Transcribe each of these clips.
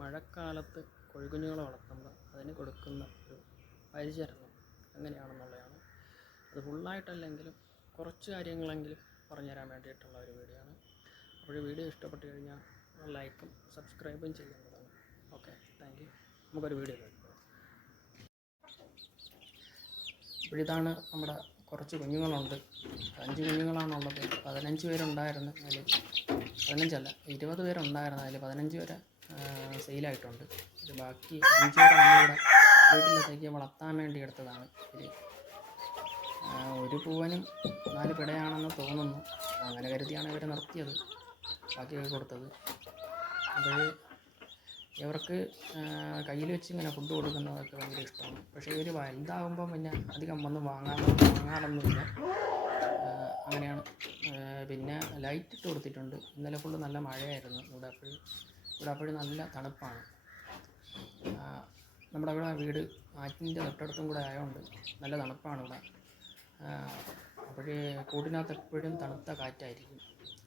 മഴക്കാലത്ത് കോഴിക്കുഞ്ഞുങ്ങളെ വളർത്തുമ്പോൾ അതിന് കൊടുക്കുന്ന ഒരു പരിചരണം എങ്ങനെയാണെന്നുള്ളതാണ് അത് ഫുള്ളായിട്ടല്ലെങ്കിലും കുറച്ച് കാര്യങ്ങളെങ്കിലും പറഞ്ഞു പറഞ്ഞുതരാൻ വേണ്ടിയിട്ടുള്ള ഒരു വീഡിയോ ആണ് അപ്പോൾ വീഡിയോ ഇഷ്ടപ്പെട്ട് കഴിഞ്ഞാൽ ലൈക്കും സബ്സ്ക്രൈബും ചെയ്യേണ്ടതാണ്. Okay thank you. നമുക്കൊരു വീഡിയോ കേൾക്കാം ഇതാണ് നമ്മുടെ കുറച്ച് കുഞ്ഞുങ്ങളുണ്ട്. അഞ്ച് കുഞ്ഞുങ്ങളാണുള്ളത്. പതിനഞ്ച് പേരുണ്ടായിരുന്നു അതിൽ പതിനഞ്ചല്ല ഇരുപത് പേരുണ്ടായിരുന്നു അതിൽ പതിനഞ്ച് പേരെ സെയിലായിട്ടുണ്ട്. ബാക്കി പേരെ നമ്മളിവിടെ വീട്ടിലത്തേക്ക് വളർത്താൻ വേണ്ടി എടുത്തതാണ് ഇത്. ഒരു പൂവനും നാല് പിടയാണെന്ന് തോന്നുന്നു. അങ്ങനെ കരുതിയാണ് ഇവരെ നിർത്തിയത്. ബാക്കിയൊക്കെ കൊടുത്തത്. അത് ഇവർക്ക് കയ്യിൽ വെച്ച് ഇങ്ങനെ ഫുഡ് കൊടുക്കുന്നതൊക്കെ ഭയങ്കര ഇഷ്ടമാണ്. പക്ഷേ ഇവർ വലുതാകുമ്പോൾ പിന്നെ അധികം വന്ന് വാങ്ങാൻ വാങ്ങാറൊന്നുമില്ല. അങ്ങനെയാണ്. പിന്നെ ലൈറ്റ് ഇട്ട് കൊടുത്തിട്ടുണ്ട്. ഇന്നലെ ഫുള്ള് നല്ല മഴയായിരുന്നു. ഇവിടെ അപ്പോഴും ഇവിടെ അപ്പോഴും നല്ല തണുപ്പാണ്. നമ്മുടെ ഇവിടെ വീട് ആറ്റിന്റെ തൊട്ടടുത്തും കൂടെ ആയതുകൊണ്ട് നല്ല തണുപ്പാണ് ഇവിടെ. അപ്പോഴേ കൂടിനകത്ത് എപ്പോഴും തണുത്ത കാറ്റായിരിക്കും.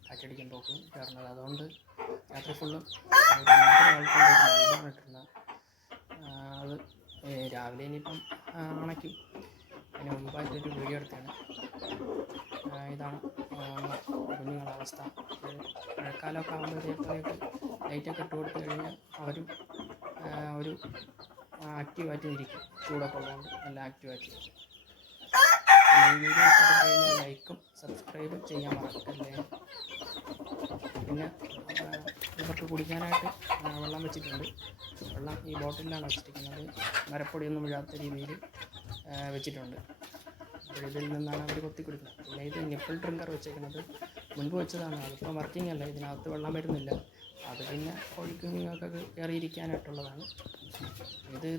കാറ്റടിക്കുമ്പോഴൊക്കെ കയറുന്നത് അതുകൊണ്ട് രാത്രി ഫുള്ളും കിട്ടുന്ന അത് രാവിലെ ഇനിയിപ്പം അണയ്ക്കും. അതിന് മുമ്പായിട്ടൊരു വീഡിയോ എടുത്താണ്. ഇതാണ് കുഞ്ഞുങ്ങളുടെ അവസ്ഥ മഴക്കാലമൊക്കെ ആകുമ്പോഴത്തേക്ക് ലൈറ്റൊക്കെ ഇട്ട് കൊടുത്തു കഴിഞ്ഞാൽ അവരും ഒരു ആക്റ്റീവായിട്ട് ഇരിക്കും. ചൂടൊക്കെ ഉള്ളതുകൊണ്ട് നല്ല ആക്റ്റീവായിട്ട് ലൈക്കും സബ്സ്ക്രൈബും ചെയ്യാൻ മറക്കല്ലേ? പിന്നെ ഇവർക്ക് കുടിക്കാനായിട്ട് വെള്ളം വെച്ചിട്ടുണ്ട്. വെള്ളം ഈ ബോട്ടിലാണ് വെച്ചിരിക്കുന്നത്. മരപ്പൊടിയൊന്നും വീഴാത്ത രീതിയിൽ വെച്ചിട്ടുണ്ട്. അപ്പോൾ ഇതിൽ നിന്നാണ് അവർ കൊത്തി കുടിക്കുന്നത്. പിന്നെ ഇത് നിപ്പിൾ ഡ്രിങ്കർ വെച്ചേക്കുന്നത്. മുൻപ് വെച്ചതാണ്. അതിപ്പോൾ വർക്കിംഗ് അല്ല. ഇതിനകത്ത് വെള്ളം വരുന്നില്ല. അത് പിന്നെ കോഴിക്കുഞ്ഞുങ്ങൾക്കൊക്കെ കയറിയിരിക്കാനായിട്ടുള്ളതാണ് ഇത്